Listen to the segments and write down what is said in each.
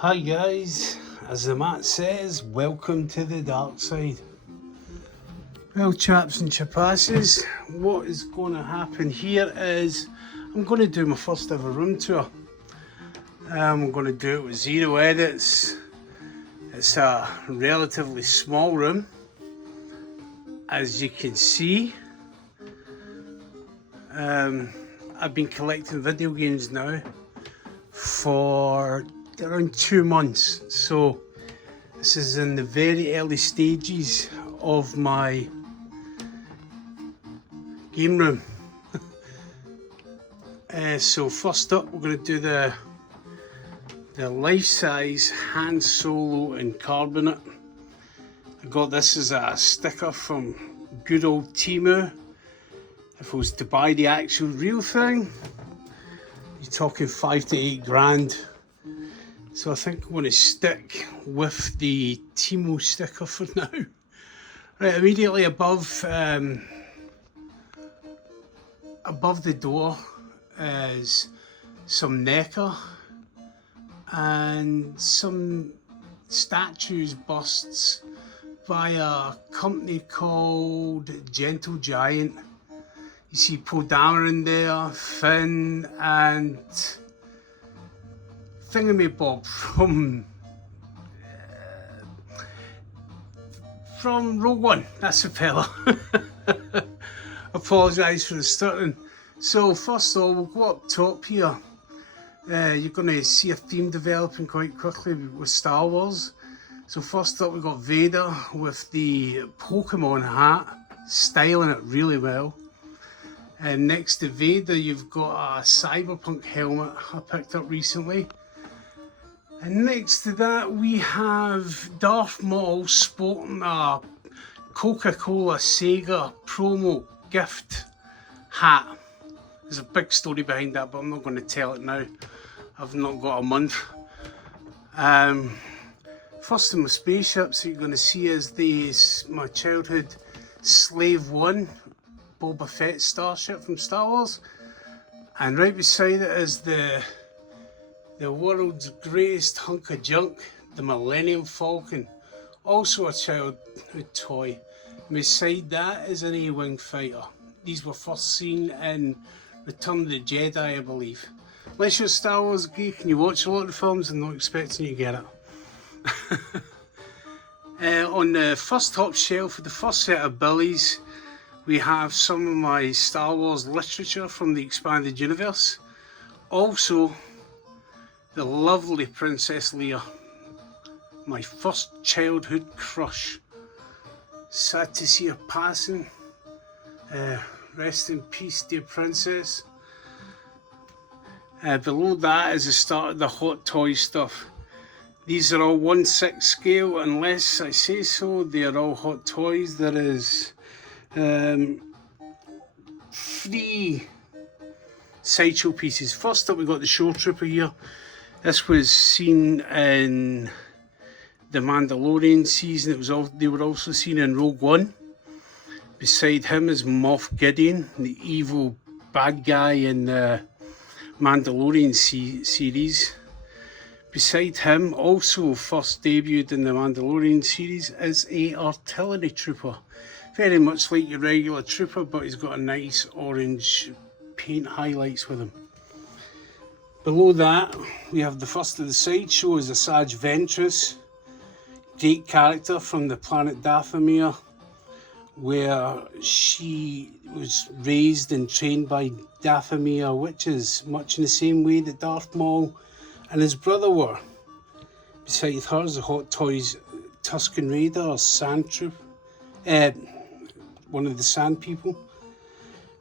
Hi guys, as the mat says, welcome to the dark side. Well, chaps and chapasses, what is going to happen here is I'm going to do my first ever room tour. I'm going to do it with zero edits. It's a relatively small room, as you can see. I've been collecting video games now for around 2 months, so this is in the very early stages of my game room. So first up, we're going to do the life-size Han Solo in carbonate. I got this as a sticker from good old Temu. If I was to buy the actual real thing, you're talking 5 to 8 grand. So I think I'm going to stick with the Temu sticker for now. Right, immediately above the door is some NECA and some statues, busts by a company called Gentle Giant. You see Poe Dameron there, Finn, and Thingamabob from Rogue One. That's the fella. Apologise for the stuttering. So first of all, we'll go up top here. You're going to see a theme developing quite quickly with Star Wars. So first up, we've got Vader with the Pokemon hat, styling it really well. And next to Vader, you've got a Cyberpunk helmet I picked up recently. And next to that, we have Darth Maul sporting a Coca-Cola Sega promo gift hat. There's a big story behind that, but I'm not going to tell it now. I've not got a month. First in my spaceships, you're going to see is my childhood Slave One Boba Fett starship from Star Wars, and right beside it is the world's greatest hunk of junk, the Millennium Falcon, also a childhood toy. And beside that is an A-Wing fighter. These were first seen in Return of the Jedi, I believe. Unless you're a Star Wars geek and you watch a lot of films, I'm not expecting you to get it. On the first top shelf, the first set of billies, we have some of my Star Wars literature from the expanded universe. Also, the lovely Princess Leia, my first childhood crush. Sad to see her passing. Rest in peace, dear princess. Below that is the start of the Hot Toy stuff. These are all 1/6 scale, unless I say so. They are all Hot Toys. There is 3 sideshow pieces. First up, we got the Show Trooper here. This was seen in the Mandalorian season. They were also seen in Rogue One. Beside him is Moff Gideon, the evil bad guy in the Mandalorian series. Beside him, also first debuted in the Mandalorian series, is a artillery trooper. Very much like your regular trooper, but he's got a nice orange paint highlights with him. Below that, we have the first of the sideshow is Asajj Ventress. Great character from the planet Dathomir, where she was raised and trained by Dathomir witches, much in the same way that Darth Maul and his brother were. Beside her is the Hot Toys Tusken Raider, Sand Troop, one of the Sand People.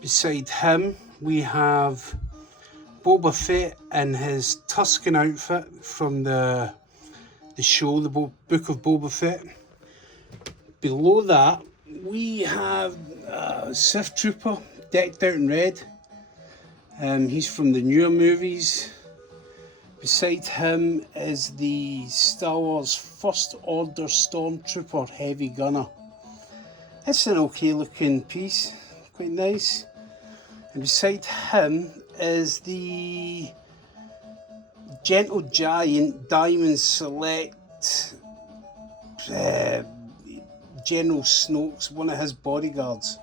Beside him, we have Boba Fett in his Tusken outfit from the show, the Book of Boba Fett. Below that, we have a Sith Trooper decked out in red. He's from the newer movies. Beside him is the Star Wars First Order Stormtrooper Heavy Gunner. It's an okay looking piece, quite nice. And beside him is the Gentle Giant Diamond Select General Snoke's one of his bodyguards.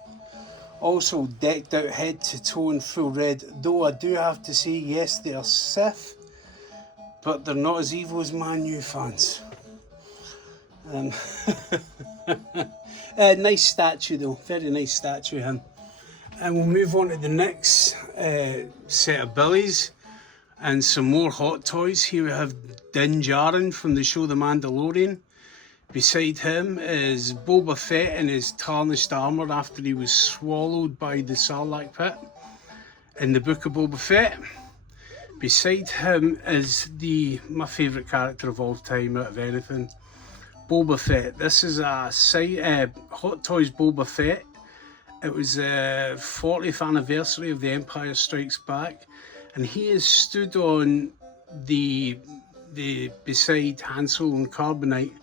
Also decked out head to toe in full red, though I do have to say, yes, they are Sith, but they're not as evil as Man U fans. Nice statue though, very nice statue him. And we'll move on to the next set of billies and some more hot toys. Here we have Din Djarin from the show The Mandalorian. Beside him is Boba Fett in his tarnished armour after he was swallowed by the Sarlacc pit in the Book of Boba Fett. Beside him is my favourite character of all time out of anything, Boba Fett. This is a Hot Toys Boba Fett. It was the 40th anniversary of The Empire Strikes Back, and he is stood on the beside Han Solo and Carbonite,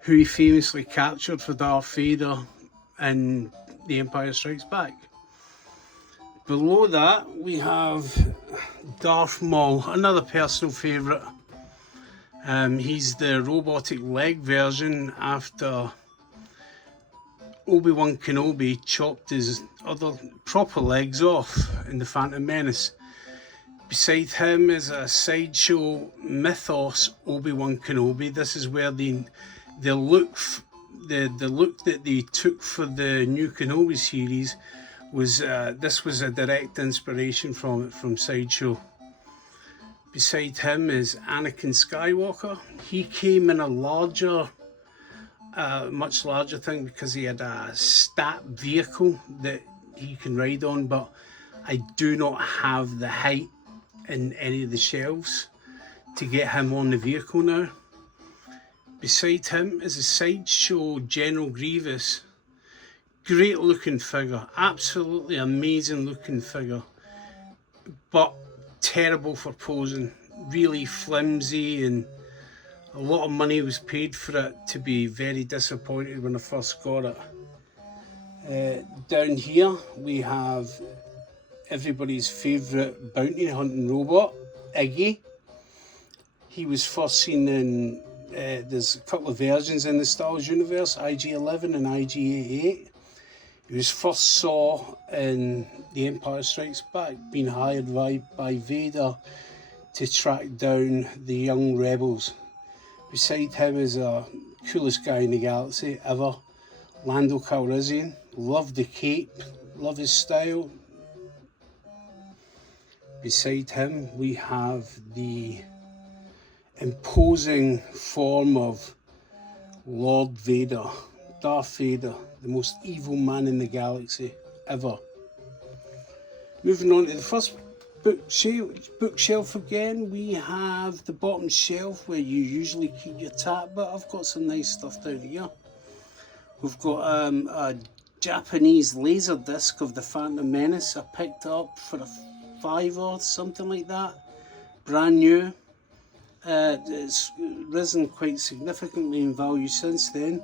who he famously captured for Darth Vader in The Empire Strikes Back. Below that we have Darth Maul, another personal favourite. He's the robotic leg version after Obi-Wan Kenobi chopped his other proper legs off in The Phantom Menace. Beside him is a Sideshow Mythos Obi-Wan Kenobi. This is where the look that they took for the new Kenobi series was this was a direct inspiration from Sideshow. Beside him is Anakin Skywalker. He came in a much larger thing because he had a stat vehicle that he can ride on, but I do not have the height in any of the shelves to get him on the vehicle now. Beside him is a Sideshow General Grievous. Great looking figure, absolutely amazing looking figure, but terrible for posing, really flimsy, and a lot of money was paid for it to be very disappointed when I first got it. Down here we have everybody's favourite bounty hunting robot, Iggy. He was first seen in, there's a couple of versions in the Star Wars universe, IG-11 and IG-88. He was first saw in The Empire Strikes Back, being hired by Vader to track down the young rebels. Beside him is the coolest guy in the galaxy ever, Lando Calrissian. Love the cape, love his style. Beside him we have the imposing form of Lord Vader, Darth Vader, the most evil man in the galaxy ever. Moving on to the first bookshelf again, we have the bottom shelf where you usually keep your tat, but I've got some nice stuff down here. We've got a Japanese laser disc of The Phantom Menace. I picked up for a $5 or something like that, brand new. It's risen quite significantly in value since then.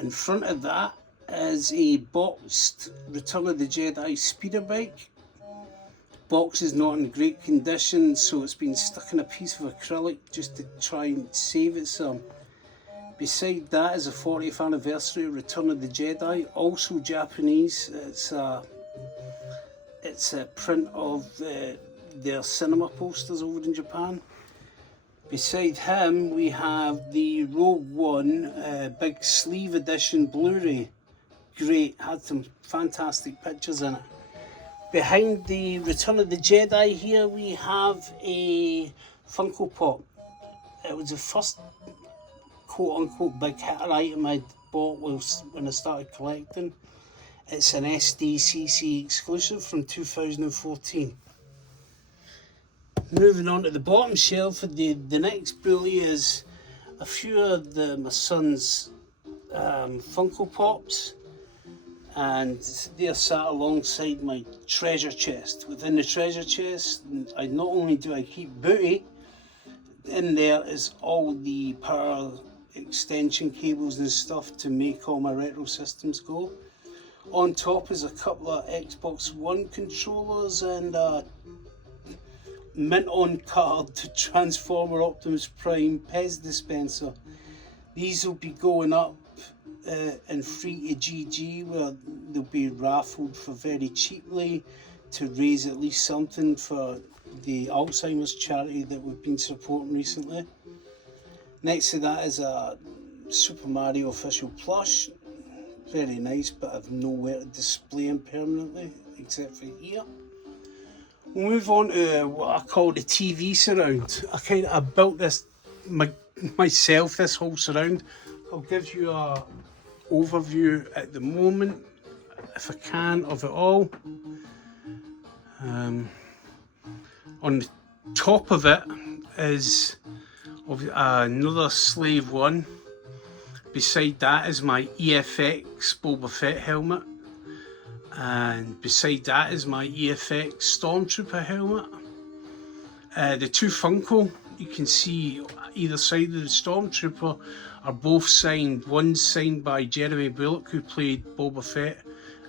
In front of that is a boxed Return of the Jedi speeder bike. Box is not in great condition, so it's been stuck in a piece of acrylic just to try and save it some. Beside that is a 40th anniversary of Return of the Jedi, also Japanese. It's a print of their cinema posters over in Japan. Beside him we have the Rogue One big sleeve edition Blu-ray. Great, had some fantastic pictures in it. Behind the Return of the Jedi here we have a Funko Pop. It was the first quote-unquote big hitter item I bought when I started collecting. It's an SDCC exclusive from 2014. Moving on to the bottom shelf, the next bully is a few of my son's Funko Pops, and they're sat alongside my treasure chest. Within the treasure chest, not only do I keep booty, in there is all the power extension cables and stuff to make all my retro systems go. On top is a couple of Xbox One controllers and mint on card Transformer Optimus Prime Pez dispenser. These will be going up in free to GG, where they'll be raffled for very cheaply to raise at least something for the Alzheimer's charity that we've been supporting recently. Next to that is a Super Mario official plush. Very nice, but I've nowhere to display him permanently except for here. We'll move on to what I call the TV surround. I built this myself, this whole surround. I'll give you a overview at the moment, if I can, of it all. On the top of it is another Slave One. Beside that is my EFX Boba Fett helmet, and beside that is my EFX Stormtrooper helmet. The two Funko you can see either side of the Stormtrooper are both signed. One's signed by Jeremy Bulloch, who played Boba Fett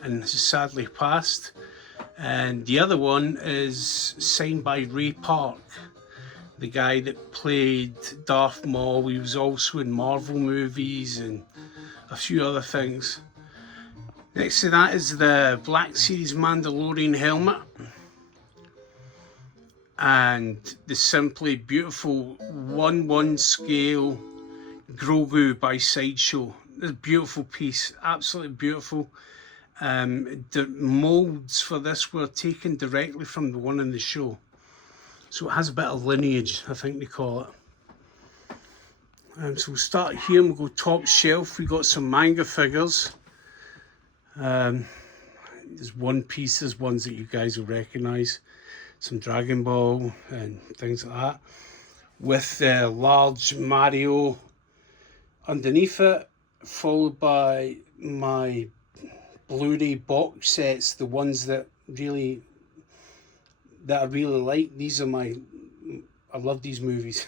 and has sadly passed, and the other one is signed by Ray Park, the guy that played Darth Maul. He was also in Marvel movies and a few other things. Next to that is the Black Series Mandalorian helmet and the simply beautiful 1:1 scale Grogu by Sideshow. This beautiful piece, absolutely beautiful. The molds for this were taken directly from the one in the show, so it has a bit of lineage, I think they call it. So we'll start here and we'll go top shelf. We got some manga figures. There's One Piece, there's ones that you guys will recognise, some Dragon Ball and things like that, with the large Mario underneath it, followed by my Blu-ray box sets, the ones that I really like. These are I love these movies.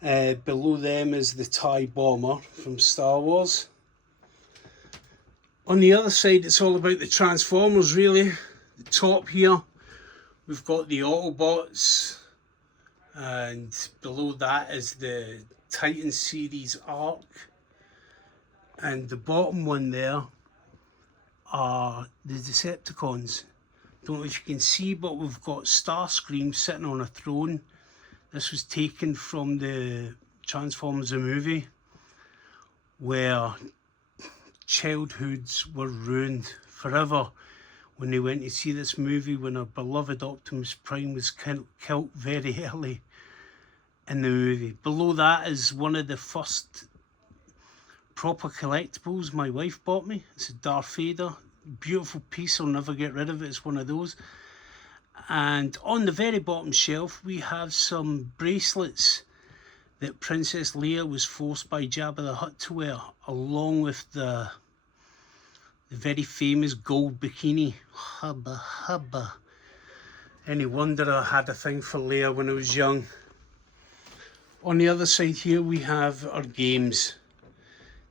Below them is the TIE Bomber from Star Wars. On the other side, it's all about the Transformers, really. The top here, we've got the Autobots, and below that is the Titan series arc, and the bottom one there are the Decepticons. Don't know if you can see, but we've got Starscream sitting on a throne. This was taken from the Transformers the movie, where childhoods were ruined forever when they went to see this movie, when our beloved Optimus Prime was killed very early in the movie. Below that is one of the first proper collectibles my wife bought me. It's a Darth Vader, beautiful piece, I'll never get rid of it. It's one of those. And on the very bottom shelf we have some bracelets that Princess Leia was forced by Jabba the Hutt to wear, along with the very famous gold bikini. Hubba hubba. Any wonder I had a thing for Leia when I was young. On the other side here we have our games.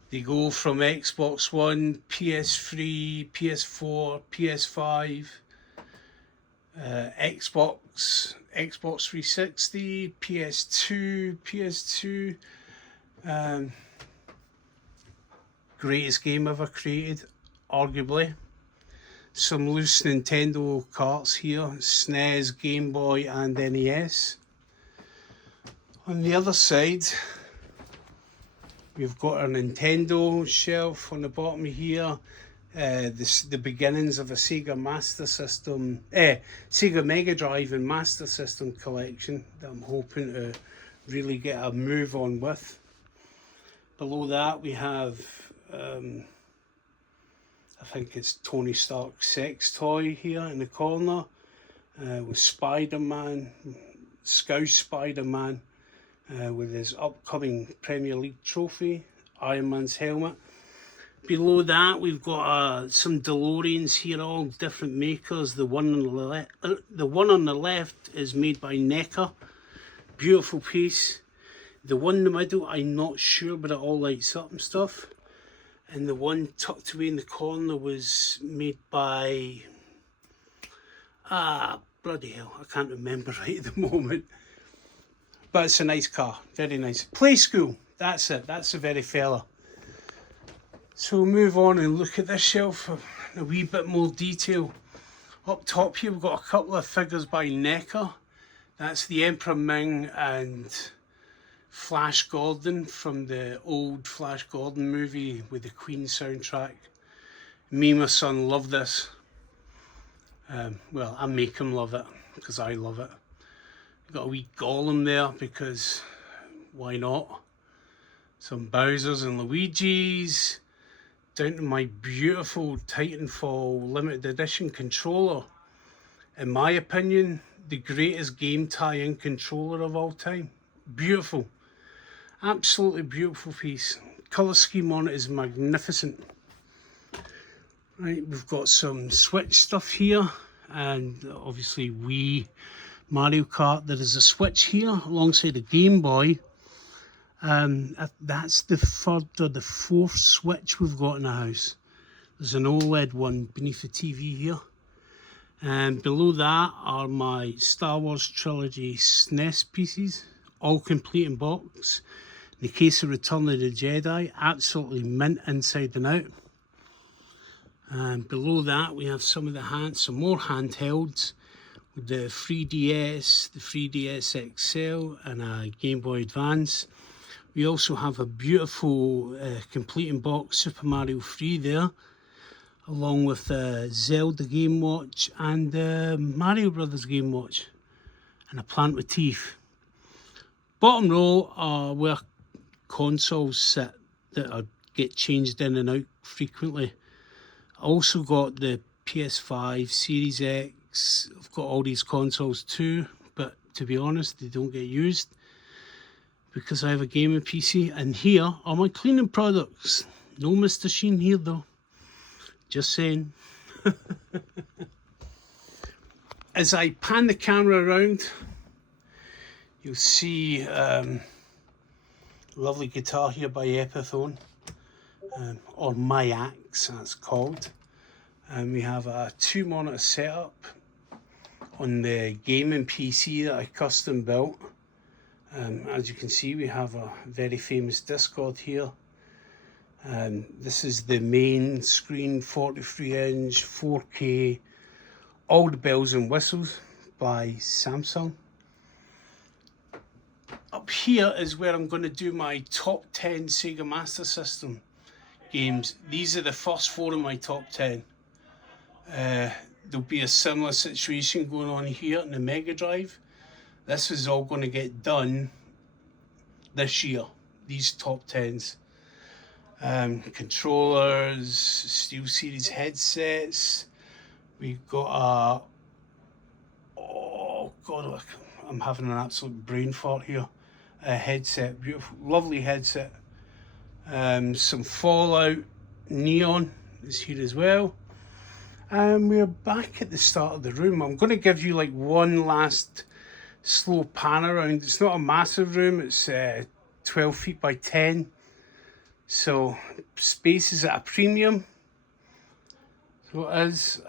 They go from Xbox One, PS3, PS4, PS5, Xbox 360, PS2. Greatest game ever created, arguably. Some loose Nintendo carts here, SNES, Game Boy and NES. On the other side, we've got our Nintendo shelf on the bottom here. The beginnings of a Sega Master System, Sega Mega Drive and Master System collection that I'm hoping to really get a move on with. Below that we have, I think it's Tony Stark's sex toy here in the corner, with Spider-Man, Scouse Spider-Man, with his upcoming Premier League trophy, Iron Man's helmet. Below that we've got some DeLoreans here, all different makers. The one on the left is made by NECA, beautiful piece. The one in the middle I'm not sure, but it all lights up and stuff. And the one tucked away in the corner was made by bloody hell, I can't remember right at the moment. But it's a nice car, very nice. Play School, that's it, that's the very fella. So we'll move on and look at this shelf in a wee bit more detail. Up top here we've got a couple of figures by NECA. That's the Emperor Ming and Flash Gordon from the old Flash Gordon movie with the Queen soundtrack. Me and my son love this. Well, I make him love it because I love it. Got a wee Gollum there because why not? Some Bowsers and Luigis. Down to my beautiful Titanfall limited edition controller. In my opinion, the greatest game tie-in controller of all time. Beautiful. Absolutely beautiful piece. Colour scheme on it is magnificent. Right, we've got some Switch stuff here, and obviously Wii, Mario Kart. There is a Switch here alongside a Game Boy. That's the third or the fourth Switch we've got in the house. There's an OLED one beneath the TV here. And below that are my Star Wars Trilogy SNES pieces, all complete in box. In the case of Return of the Jedi, absolutely mint inside and out. And below that we have some more handhelds with the 3DS, the 3DS XL and a Game Boy Advance. We also have a beautiful complete in box Super Mario 3 there, along with Zelda Game Watch and Mario Brothers Game Watch, and a plant with teeth. Bottom row are where consoles sit that get changed in and out frequently. I also got the PS5, Series X. I've got all these consoles too, but to be honest, they don't get used because I have a gaming PC. And here are my cleaning products. No Mr. Sheen here though. Just saying. As I pan the camera around, you'll see lovely guitar here by Epiphone, or My Axe that's called. And we have a 2-monitor setup on the gaming PC that I custom built. As you can see, we have a very famous Discord here. This is the main screen, 43-inch, 4K, all the bells and whistles by Samsung. Up here is where I'm going to do my top 10 Sega Master System games. These are the first 4 in my top 10. There'll be a similar situation going on here in the Mega Drive. This is all going to get done this year, these top 10s. Controllers, SteelSeries headsets. We've got oh god, I'm having an absolute brain fart here. A headset, beautiful, lovely headset. Some Fallout Neon is here as well. And we're back at the start of the room. I'm going to give you like one last slow pan around. It's not a massive room, it's 12 feet by 10. So space is at a premium. So it is.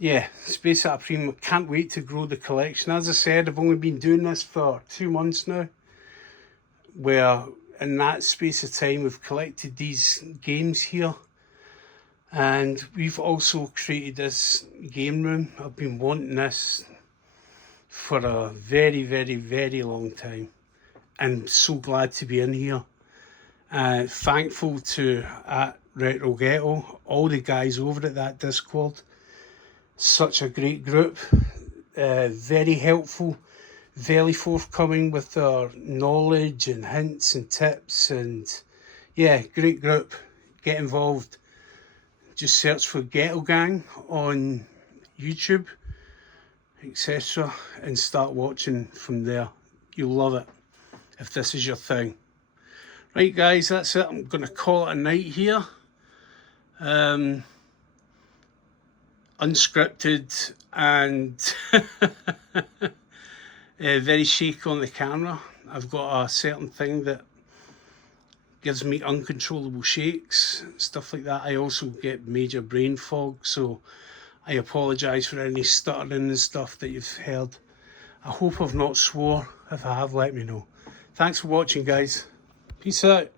Yeah, space at a premium. Can't wait to grow the collection. As I said, I've only been doing this for 2 months now, where in that space of time we've collected these games here. And we've also created this game room. I've been wanting this for a very, very, very long time. And so glad to be in here. Thankful to Retro Ghetto, all the guys over at that Discord. Such a great group. Very helpful, very forthcoming with their knowledge and hints and tips. And yeah, great group. Get involved. Just search for Ghetto Gang on YouTube, etc. and start watching from there. You'll love it if this is your thing. Right guys, that's it. I'm going to call it a night here. Unscripted and very shaky on the camera. I've got a certain thing that gives me uncontrollable shakes, stuff like that. I also get major brain fog, so I apologise for any stuttering and stuff that you've heard. I hope I've not swore. If I have, let me know. Thanks for watching, guys. Peace out.